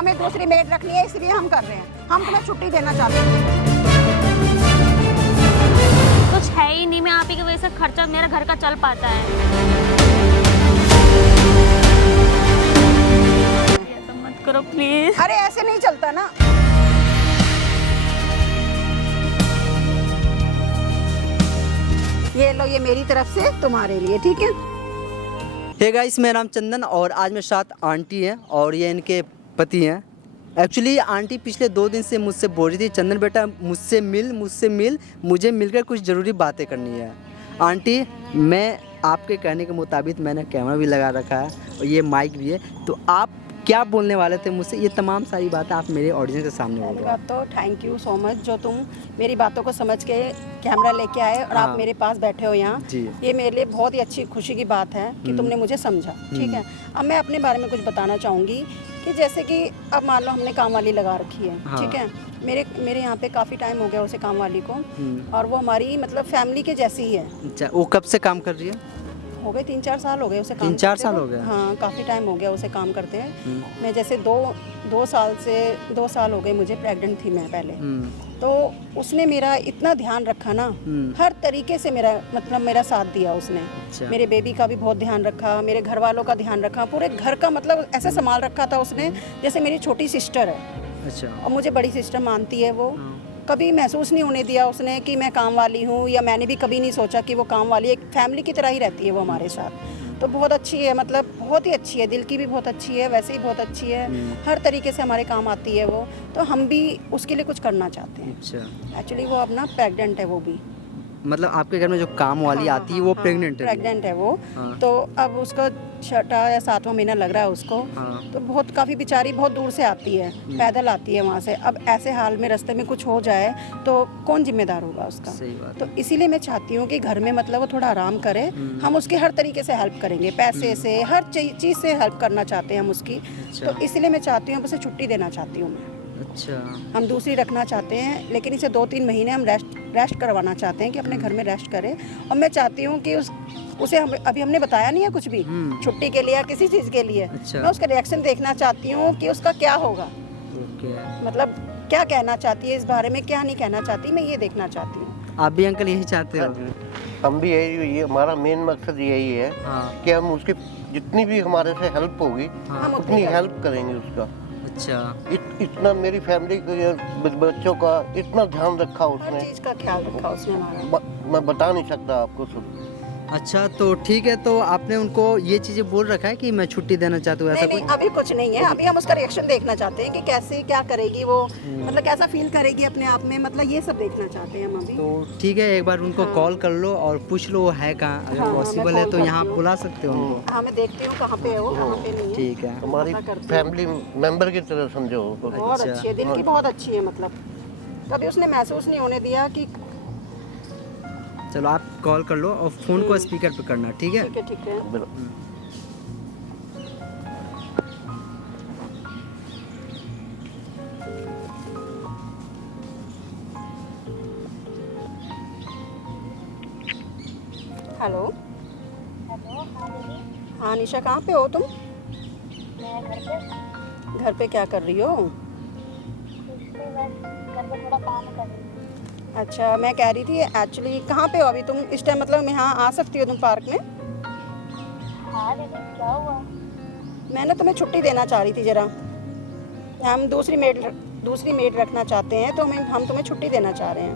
हमें दूसरी मेड रखनी है, इसलिए हम कर रहे हैं। हम तुम्हें छुट्टी देना चाहते हैं। कुछ है ही नहीं, मैं आप ही की वजह से खर्चा मेरा घर का चल पाता है। ये तो मत करो प्लीज। अरे ऐसे नहीं चलता ना। ये लो, ये मेरी तरफ से तुम्हारे लिए, ठीक है। हे गाइस, मेरा नाम चंदन और आज मेरे साथ आंटी हैं और ये इनके पति हैं। एक्चुअली आंटी पिछले 2 दिन से मुझसे बोल रही थी, चंदन बेटा मुझसे मिल, मुझे मिलकर कुछ ज़रूरी बातें करनी है। आंटी, मैं आपके कहने के मुताबिक मैंने कैमरा भी लगा रखा है और ये माइक भी है, तो आप क्या बोलने वाले थे मुझसे, ये तमाम सारी बातें आप मेरे ऑडियंस के सामने बोल पहली रहे बात तो थैंक यू सो मच जो तुम मेरी बातों को समझ के कैमरा लेके आए और हाँ। आप मेरे पास बैठे हो यहाँ। जी। ये मेरे लिए बहुत ही अच्छी खुशी की बात है कि तुमने मुझे समझा, ठीक है। अब मैं अपने बारे में कुछ बताना चाहूँगी कि जैसे कि अब मान लो हमने काम वाली लगा रखी है, हाँ। ठीक है। मेरे यहाँ पे काफ़ी टाइम हो गया उसे काम वाली को, और वो हमारी मतलब फैमिली के जैसी ही है। अच्छा, वो कब से काम कर रही है? हो गए 3-4 साल हो गए उसे काम 3-4 करते साल हुए। हो गए? हाँ, काफ़ी टाइम हो गया उसे काम करते हैं। मैं जैसे 2 साल हो गए मुझे प्रेग्नेंट थी मैं पहले। तो उसने मेरा इतना ध्यान रखा ना, हर तरीके से मेरा साथ दिया उसने। अच्छा। मेरे बेबी का भी बहुत ध्यान रखा, मेरे घर वालों का ध्यान रखा, पूरे घर का मतलब ऐसे संभाल रखा था उसने जैसे मेरी छोटी सिस्टर है। अच्छा। और मुझे बड़ी सिस्टर मानती है वो। कभी महसूस नहीं होने दिया उसने कि मैं काम वाली हूँ, या मैंने भी कभी नहीं सोचा कि वो काम वाली, एक फैमिली की तरह ही रहती है वो हमारे साथ। तो बहुत अच्छी है, मतलब बहुत ही अच्छी है, दिल की भी बहुत अच्छी है, वैसे ही बहुत अच्छी है, हर तरीके से हमारे काम आती है वो। तो हम भी उसके लिए कुछ करना चाहते हैं। अच्छा, एक्चुअली वो अब ना प्रेग्नेंट है वो भी। मतलब आपके घर में जो काम वाली आती है वो प्रेग्नेंट है? प्रेग्नेंट है वो। हाँ। तो अब उसका 6वां या 7वां महीना लग रहा है उसको। हाँ। तो बहुत काफ़ी बेचारी बहुत दूर से आती है, पैदल आती है वहाँ से। अब ऐसे हाल में रास्ते में कुछ हो जाए तो कौन जिम्मेदार होगा उसका? सही बात तो इसीलिए मैं चाहती हूँ कि घर में मतलब वो थोड़ा आराम करे। हम उसकी हर तरीके से हेल्प करेंगे, पैसे से, हर चीज़ से हेल्प करना चाहते हैं हम उसकी। अच्छा। तो इसलिए मैं चाहती हूँ, अब उसे छुट्टी देना चाहती हूँ मैं। अच्छा। हम दूसरी रखना चाहते हैं, लेकिन इसे 2-3 महीने हम रेस्ट करवाना चाहते हैं कि अपने घर में रेस्ट करे। और मैं चाहती हूँ कि उसे अभी हमने बताया नहीं है कुछ भी छुट्टी के लिए या किसी चीज़ के लिए। अच्छा। मैं उसका रिएक्शन देखना चाहती हूँ कि उसका क्या होगा, ओके। मतलब क्या कहना चाहती है इस बारे में, क्या नहीं कहना चाहती, मैं ये देखना चाहती हूँ। आप भी अंकल यही चाहते हो? हम भी यही हमारा मेन मकसद यही है हाँ। कि हम उसकी जितनी भी हमारे से हेल्प होगी हम उतनी हेल्प करेंगे उसका। अच्छा। इतना मेरी फैमिली के बच्चों का इतना ध्यान रखा हर उसने, चीज़ का ख्याल रखा उसने हमारा। मैं बता नहीं सकता आपको सब। अच्छा, तो ठीक है, तो आपने उनको ये चीज़ें बोल रखा है कि मैं छुट्टी देना चाहती हूँ, ऐसा नहीं कुछ? नहीं, अभी कुछ नहीं है। अभी हम उसका रिएक्शन देखना चाहते हैं कि कैसे क्या करेगी वो, मतलब कैसा फील करेगी अपने आप में, मतलब ये सब देखना चाहते हैं हम अभी। तो ठीक है, एक बार उनको कॉल कर लो और पूछ लो वो है कहाँ, अगर हाँ, पॉसिबल मैं है तो call यहाँ करती हूँ। बुला सकते हो उनको। हाँ, मैं देखती हूँ कहाँ पे है वो, कहाँ पे नहीं है। ठीक है। हमारी पता करती हूँ। फैमिली मेंबर की तरह समझो उसको। बहुत अच्छा। अच्छी है, दिल की बहुत अच्छी है, मतलब कभी उसने महसूस नहीं होने दिया कि। चलो आप कॉल कर लो और फ़ोन को स्पीकर पे करना, ठीक है? ठीक है, ठीक है। हेलो। हाँ निशा, कहाँ पे हो तुम? मैं घर पे घर पे क्या कर रही हो? बस घर पे थोड़ा काम कर रही हूँ। अच्छा, मैं कह रही थी एक्चुअली कहाँ पे हो अभी तुम इस टाइम, मतलब यहाँ आ सकती हो तुम पार्क में? हाँ दीदी, क्या हुआ? मैं ना तुम्हें छुट्टी देना चाह रही थी ज़रा। हम दूसरी मेड रखना चाहते हैं, तो हम तुम्हें छुट्टी देना चाह रहे हैं।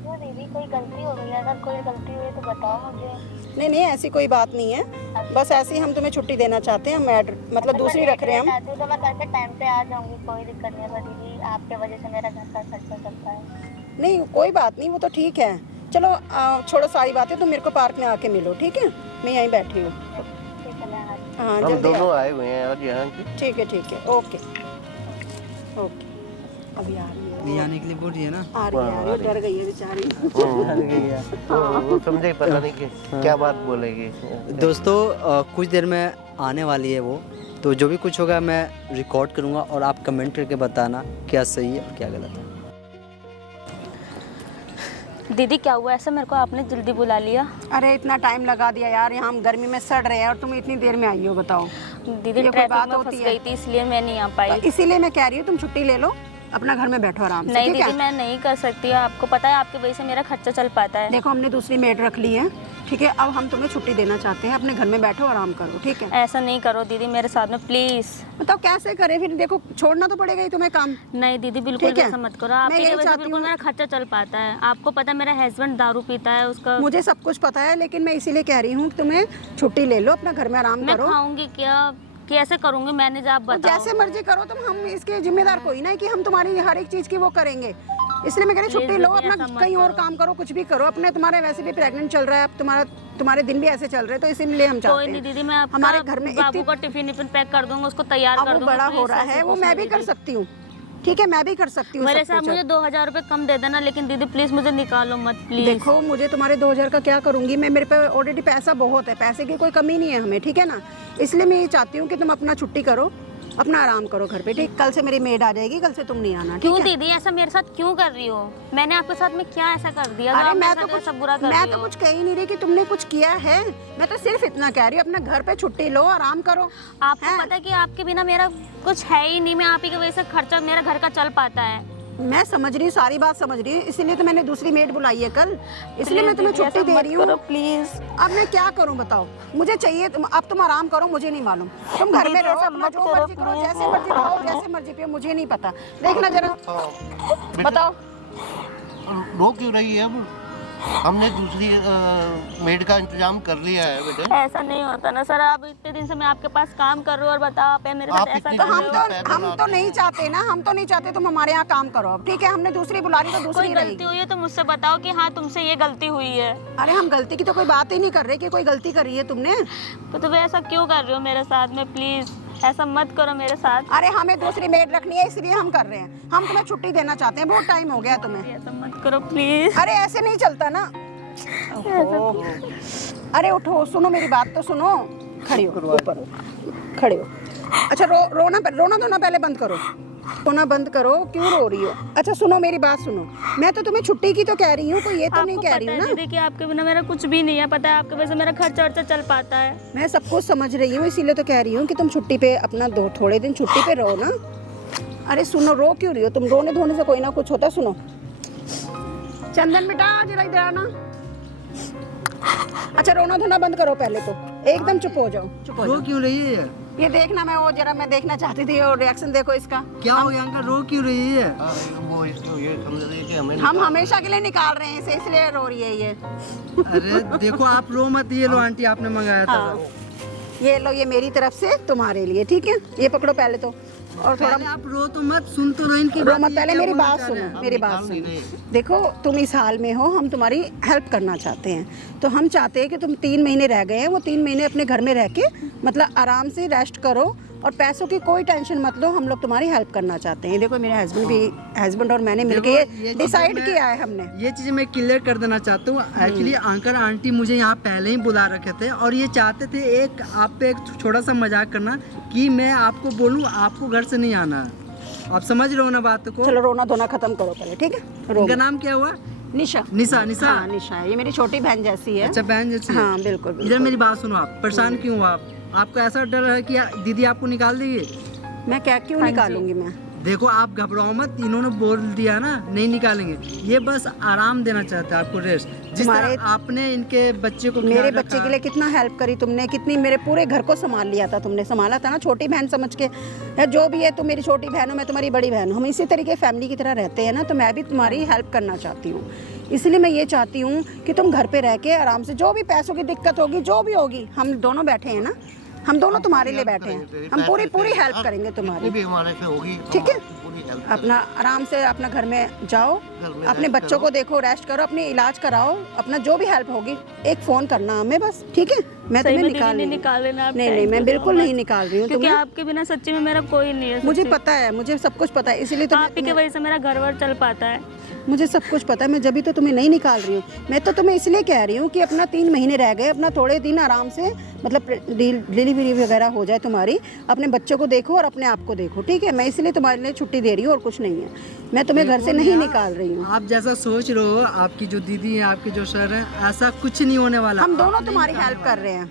क्यों दीदी, कोई गलती हो गई है? अगर कोई गलती हुई है तो बताओ मुझे। नहीं नहीं, ऐसी कोई बात नहीं है, बस ऐसे ही हम तुम्हें छुट्टी देना चाहते हैं। मतलब दूसरी रख रहे हैं हम। चाहती हूँ तो मैं घर पे टाइम पे आ जाऊँगी, कोई दिक्कत नहीं है। पर दीदी आपके वजह से मेरा घर का खर्चा चलता है। नहीं कोई बात नहीं, वो तो ठीक है। चलो छोड़ो सारी बातें, तुम मेरे को पार्क में आके मिलो, ठीक है? मैं यहीं बैठी हूँ। ठीक है, मैं आ रही हूँ। हाँ हम जल्दी दोनों आओ। आए हुए हैं आज यहाँ के। ठीक है, ओके ओके। अभी आ रही है ये आने के लिए बोल रही है ना? आ रही है, डर गई है बेचारी। वो समझे पता नहीं कि क्या बात बोलेगी। दोस्तों कुछ देर में आने वाली है वो, तो जो भी कुछ होगा मैं रिकॉर्ड करूँगा और आप कमेंट करके बताना क्या सही है और क्या गलत है। दीदी क्या हुआ ऐसा, मेरे को आपने जल्दी बुला लिया? अरे इतना टाइम लगा दिया यार, यहाँ हम गर्मी में सड़ रहे हैं और तुम इतनी देर में आई हो, बताओ। दीदी ये कोई ट्रैफिक बात में होती फंस है? गई थी इसलिए मैं नहीं आ पाई। इसीलिए मैं कह रही हूँ तुम छुट्टी ले लो, अपना घर में बैठो आराम से, नहीं ठीक दीदी है? मैं नहीं कर सकती, आपको पता है आपकी वजह से मेरा खर्चा चल पाता है। देखो हमने दूसरी मेड रख ली है, ठीक है? अब हम तुम्हें छुट्टी देना चाहते हैं, अपने घर में बैठो आराम करो, ठीक है? ऐसा नहीं करो दीदी मेरे साथ में प्लीज। बताओ कैसे करें फिर, देखो छोड़ना तो पड़ेगा ही तुम्हें काम। नहीं दीदी बिल्कुल ठीक है? ऐसा मत करो, मैं आपकी यही वजह से चाहती बिल्कुल हूँ। मेरा खर्चा चल पाता है। आपको पता है मेरा हस्बैंड दारू पीता है, उसका मुझे सब कुछ पता है, लेकिन मैं इसीलिए कह रही हूँ कि तुम्हें छुट्टी ले लो, अपना घर में आराम मैं करो। खाऊंगी क्या, कैसे करूंगी मैनेज, आप बताओ। जैसे मर्जी करो तुम, हम इसके जिम्मेदार कोई ना है कि हम तुम्हारी हर एक चीज की वो करेंगे। इसलिए मैं कह रही हूँ छुट्टी लो, दीदी, अपना ऐसा मत कहीं और करो। काम करो, कुछ भी करो अपने। तुम्हारे वैसे भी प्रेग्नेंट चल रहा है, अब तुम्हारे दिन भी ऐसे चल रहे हैं, तो इसीलिए हम चाहते कोई हैं। नहीं दीदी, मैं आपका हमारे घर में बाबू इतनी- का टिफिन पैक कर दूंगा, उसको तैयार अब कर वो दूंगा। बड़ा हो प्लीज रहा ऐसे है, वो कुछ मैं नहीं भी कर दीदी। सकती हूँ, ठीक है? मैं भी कर सकती हूँ मेरे सब साथ कुछ। मुझे 2000 रुपए कम दे देना, लेकिन दीदी प्लीज मुझे निकालो मत प्लीज। देखो मुझे तुम्हारे 2000 का क्या करूंगी मैं, मेरे पे ऑलरेडी पैसा बहुत है, पैसे की कोई कमी नहीं है हमें, ठीक है ना? इसलिए मैं ये चाहती हूँ कि तुम अपना छुट्टी करो, अपना आराम करो घर पे, ठीक? कल से मेरी मेड आ जाएगी, कल से तुम नहीं आना, ठीक क्यों है? दीदी ऐसा मेरे साथ क्यों कर रही हो? मैंने आपके साथ में क्या ऐसा कर दिया जो अरे आप मैं मेरे तो साथ कुछ ऐसा बुरा कर मैं रही तो हो? कुछ कह ही नहीं रही कि तुमने कुछ किया है, मैं तो सिर्फ इतना कह रही हूँ अपना घर पे छुट्टी लो, आराम करो। आपको हैं? पता है कि आपके बिना मेरा कुछ है ही नहीं, मैं आप ही की वजह से खर्चा मेरा घर का चल पाता है। मैं समझ रही हूँ, सारी बात समझ रही हूँ, इसीलिए तो मैंने दूसरी मेड बुलाई है कल, इसलिए मैं तुम्हें छुट्टी दे रही हूँ। प्लीज अब मैं क्या करूँ बताओ, मुझे चाहिए अब तुम आराम करो, मुझे नहीं मालूम, तुम घर में दीदी, रहो, ऐसा अपना मत जो करो, मर्जी करो, please। जैसे मर्जी खाओ, जैसे मर्जी पियो, मुझे नहीं पता। देखना जरा, बताओ। रो क्यों रही है अब? हमने दूसरी मेड का इंतजाम कर लिया है बेटे। ऐसा नहीं होता ना सर, आप इतने दिन से मैं आपके पास काम कर रही हूँ और बताओ आप मेरे साथ आप ऐसा इतनी कर तो रहे हो। हम तो नहीं चाहते ना, हम तो नहीं चाहते तुम हमारे यहाँ काम करो, अब ठीक है? हमने दूसरी बुला ली तो कोई दूसरी गलती रहेगी। हुई है तो मुझसे बताओ कि हाँ तुमसे ये गलती हुई है। अरे हम गलती की तो कोई बात ही नहीं कर रहे कि कोई गलती करी है तुमने। तो वे ऐसा क्यों कर रहे हो मेरे साथ में? प्लीज ऐसा मत करो मेरे साथ। अरे हमें दूसरी मेड रखनी है, इसलिए हम कर रहे हैं, हम तुम्हें छुट्टी देना चाहते हैं, बहुत टाइम हो गया तुम्हें। ऐसा मत करो प्लीज। अरे ऐसे नहीं चलता ना। ओहो। अरे उठो, सुनो मेरी बात तो सुनो, खड़ी हो ऊपर, खड़े हो। अच्छा रोना धोना पहले बंद करो, रोना बंद करो, क्यों रो रही हो? अच्छा सुनो मेरी बात सुनो, मैं तो तुम्हें छुट्टी की तो कह रही हूँ, कोई ये तो नहीं आपको कह पता रही है हूँ ना। दीदी कि आपके बिना मेरा कुछ भी नहीं है, पता है आपके वजह से मेरा खर्चा वर्चा चल पाता है। मैं सब कुछ समझ रही हूँ, इसीलिए तो कह रही हूँ कि तुम छुट्टी पे अपना थोड़े दिन छुट्टी पे रहो ना। अरे सुनो, रो क्यों रही हो तुम? रोने धोने से कोई ना कुछ होता है। सुनो चंदन बेटा जरा इधर आना। अच्छा रोना धोना बंद करो पहले तो, एकदम चुप हो जाओ, चुप हो रो जाओ। क्यों रही है ये? ये देखना, मैं देखना चाहती थी, और रिएक्शन देखो इसका। क्या हो गया अंकल, रो क्यों रही है? वो इसको ये समझ रही है कि हमें हम हमेशा के लिए निकाल रहे हैं इसे, इसलिए रो रही है ये। अरे देखो आप रो मत, ये लो आंटी आपने मंगाया था। हाँ ये लो, ये मेरी तरफ से तुम्हारे लिए, ठीक है? ये पकड़ो पहले तो, और थोड़ा पहले आप रो तो मत, सुन तो रहो इनकी रो बात, मत, ये पहले क्या मेरी बोलना बात चाह रहे हैं? सुनो, मेरी बात निकाल नहीं सुनो। देखो तुम इस हाल में हो, हम तुम्हारी हेल्प करना चाहते हैं, तो हम चाहते हैं कि तुम 3 महीने रह गए हैं, वो 3 महीने अपने घर में रह के मतलब आराम से रेस्ट करो, और पैसों की कोई टेंशन मत लो, हम लोग तुम्हारी हेल्प करना चाहते हैं। देखो मेरे हस्बैंड और मैंने मिलके देखो, ये चीज़ें डिसाइड मैं- किया है हमने। ये चीज़ें मैं क्लियर कर देना चाहता हूँ। एक्चुअली अंकल आंटी मुझे यहाँ पहले ही बुला रखे थे, और ये चाहते थे एक आप पे एक छोटा सा मजाक करना कि मैं आपको बोलूँ आपको घर से नहीं आना। आप समझ रहे हो ना बात को? चलो रोना धोना खत्म करो पहले, ठीक है? रो इनका नाम क्या हुआ? निशा। निशा। हाँ निशा, ये मेरी छोटी बहन जैसी है। अच्छा बहन जैसी है। हाँ बिल्कुल, इधर बिल्कुल। मेरी बात सुनो, आप परेशान क्यों हो? आपको ऐसा डर है कि दीदी आपको निकाल देगी? मैं क्या क्यों निकालूंगी मैं? देखो आप घबराओ मत, इन्होंने बोल दिया ना नहीं निकालेंगे, ये बस आराम देना चाहते हैं आपको, रेस्ट। जिस तुम्हारे- तरह आपने इनके बच्चे को मेरे ख्याल बच्चे रखा। के लिए कितना हेल्प करी तुमने, कितनी मेरे पूरे घर को संभाल लिया था तुमने, संभाला था ना छोटी बहन समझ के। या जो भी है तुम मेरी छोटी बहन हो, मैं तुम्हारी बड़ी बहन हूँ, हम इसी तरीके फैमिली की तरह रहते हैं ना, तो मैं भी तुम्हारी हेल्प करना चाहती हूँ। इसलिए मैं ये चाहती हूँ कि तुम घर पे रह के आराम से, जो भी पैसों की दिक्कत होगी, जो भी होगी, हम दोनों बैठे हैं ना, हम दोनों तुम्हारे लिए बैठे हैं, हम पूरी हेल्प करेंगे तुम्हारी, भी हमारे से होगी, ठीक है? पूरी हेल्प अपना आराम से अपना घर में जाओ, में अपने रेस्ट बच्चों को देखो, रेस्ट करो, अपने इलाज कराओ, अपना जो भी हेल्प होगी एक फ़ोन करना हमें बस, ठीक है? मैं सही तुम्हें में निकाल दीदी नहीं निकाल लेना आप, नहीं, thank मैं you बिल्कुल so नहीं much। निकाल रही हूँ क्योंकि तुम्हें। आपके बिना सच्ची में मेरा कोई नहीं है। मुझे सच्ची। पता है, मुझे सब कुछ पता है, इसीलिए तो आप ही की वजह से मेरा घर वर चल पाता है। मुझे सब कुछ पता है, मैं जब भी तो तुम्हें नहीं निकाल रही हूँ। मैं तो तुम्हें इसलिए कह रही हूँ कि अपना 3 महीने रह गए, अपना थोड़े दिन आराम से मतलब डिलीवरी वगैरह हो जाए तुम्हारी, अपने बच्चों को देखो और अपने आप को देखो, ठीक है? मैं इसलिए तुम्हारे लिए छुट्टी दे रही हूँ, और कुछ नहीं है। मैं तुम्हें घर से नहीं निकाल रही हूँ। आप जैसा सोच रहे हो, आपकी जो दीदी है, आपके जो सर है, ऐसा कुछ नहीं होने वाला। हम दोनों आप तुम्हारी नहीं हेल्प कर रहे हैं,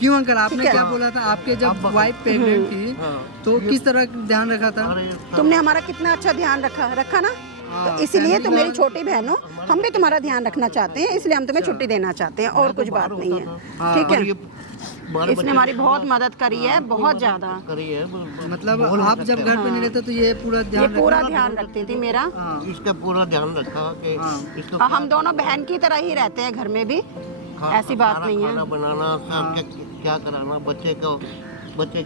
क्यों अंकल, आपने ठीक है। क्या बोला था? आपके जब वाइफ प्रेग्नेंट थी हाँ। तो किस तरह ध्यान रखा था? अरे तुमने हमारा कितना अच्छा ध्यान रखा ना, हाँ, तो इसीलिए family तो मेरी वाला- छोटी बहनों हम भी तुम्हारा ध्यान रखना चाहते हैं, इसलिए हम तुम्हें छुट्टी देना चाहते हैं, और कुछ बात नहीं है। हाँ। ठीक और ये है, हमारे इसने बच्चे हमारी की बहुत मदद करी है, बहुत ज़्यादा। करी है मतलब बोल नहीं आप जब सकते। घर पे नहीं रहते तो ये पूरा ये ध्यान पूरा ध्यान रखती थी मेरा। हाँ इसका पूरा ध्यान रखा कि हाँ। इसको और हम दोनों बहन की तरह ही रहते हैं घर में भी, ऐसी बात सारा नहीं है। खाना बनाना सब क्या कराना, बच्चे को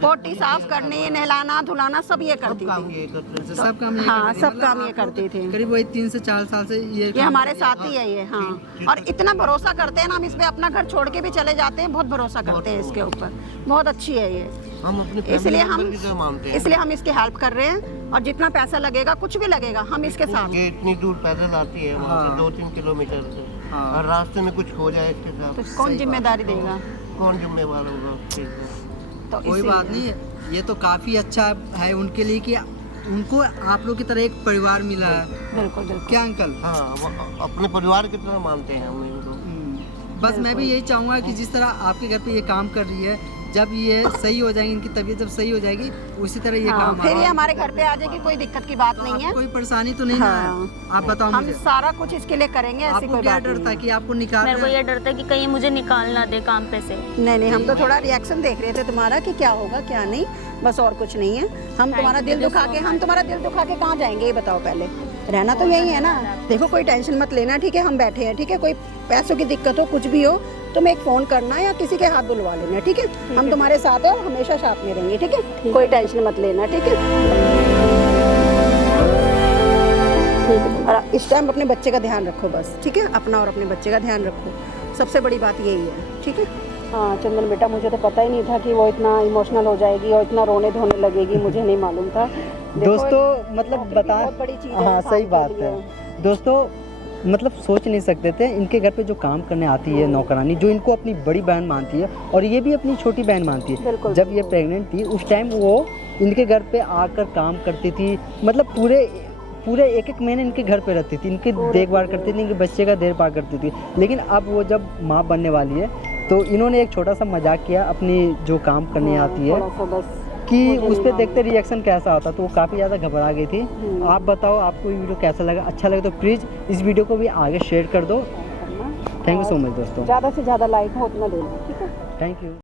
पोटी साफ करनी, नहलाना धुलाना सब ये सब करती काम थी। ये करते थे। सब काम ये हाँ, करती थी। सब मतलब काम ये आप लोग करती थी। करीब वही 3 से 4 साल से ये ये हमारे साथ ही है ये। हाँ, और इतना भरोसा करते हैं ना, हम इस पे अपना घर छोड़ के भी चले जाते हैं, बहुत भरोसा करते हैं इसके ऊपर, बहुत अच्छी है ये। हम अपनी इसलिए फैमिली हम मेंबर की तरह मानते हैं। इसलिए हम इसकी हेल्प कर रहे हैं, और जितना पैसा लगेगा, कुछ भी लगेगा, हम इसके साथ। ये इतनी दूर पैदल आती है वहाँ से हाँ। 2-3 किलोमीटर से, हाँ। और रास्ते में कुछ हो जाए इसके तो साथ कौन जिम्मेदारी देगा? कौन जिम्मेवार होगा उसके लिए? तो कोई इसीलिए- बात नहीं, ये तो काफ़ी अच्छा है उनके लिए कि उनको आप लोग की तरह एक परिवार मिला है। बिल्कुल बिल्कुल। क्या अंकल? हाँ, वो अपने परिवार की तरह मानते हैं हम इनको। बस मैं भी यही चाहूँगा कि जिस तरह आपके घर पे ये काम कर रही है, जब ये सही हो जाएगी, इनकी तबीयत जब सही हो जाएगी, उसी तरह ये हाँ, काम फिर ये आगे- हमारे घर पे आ जाएगी, कोई दिक्कत की बात तो नहीं आपको है। कोई परेशानी तो नहीं ना है? हाँ। आप बताओ हम मुझे, सारा कुछ इसके लिए करेंगे, ऐसी आपको कोई क्या बात डर नहीं था है। कि आपको निकाल मेरे को रहे- ये डर था कि कहीं मुझे निकाल ना दे काम पे से। नहीं, हम तो थोड़ा रिएक्शन देख रहे थे तुम्हारा कि क्या होगा क्या नहीं, बस और कुछ नहीं है। हम तुम्हारा दिल दुखा के कहाँ जाएंगे, ये बताओ पहले। रहना तो यही है ना। देखो, कोई टेंशन मत लेना, ठीक है, हम बैठे हैं, ठीक है। कोई पैसों की दिक्कत हो, कुछ भी हो, तुम एक फ़ोन करना या किसी के हाथ बुलवा लेना, ठीक है। हम तुम्हारे साथ हैं और हमेशा साथ में रहेंगे, ठीक है। कोई टेंशन मत लेना, ठीक है। और इस टाइम अपने बच्चे का ध्यान रखो बस, ठीक है। अपना और अपने बच्चे का ध्यान रखो, सबसे बड़ी बात यही है, ठीक है। हाँ चंदन बेटा, मुझे तो पता ही नहीं था कि वो इतना इमोशनल हो जाएगी और इतना रोने धोने लगेगी, मुझे नहीं मालूम था। देखो, दोस्तों मतलब नौकरी भी बता, बहुत बड़ी चीज़ है हाँ इंसान सही के बात लिए। है दोस्तों, मतलब सोच नहीं सकते थे इनके घर पे जो काम करने आती है नौकरानी, जो इनको अपनी बड़ी बहन मानती है और ये भी अपनी छोटी बहन मानती है। बिल्कुल, जब ये प्रेग्नेंट थी उस टाइम वो इनके घर पे आकर काम करती थी, मतलब पूरे एक महीने इनके घर पे रहती थी, इनकी देखभाल करती थी, इनके बच्चे का देखभाल करती थी। लेकिन अब वो जब माँ बनने वाली है तो इन्होंने एक छोटा सा मजाक किया अपनी जो काम करने आती है थोड़ा सा बस कि मुझे उस नहीं पर देखते रिएक्शन कैसा होता, तो वो काफ़ी ज़्यादा घबरा गई थी। आप बताओ आपको ये वीडियो कैसा लगा? अच्छा लगे तो प्लीज़ इस वीडियो को भी आगे शेयर कर दो। करना। थैंक यू सो मच दोस्तों, ज़्यादा से ज़्यादा लाइक हो उतना देना, ठीक है। Thank you.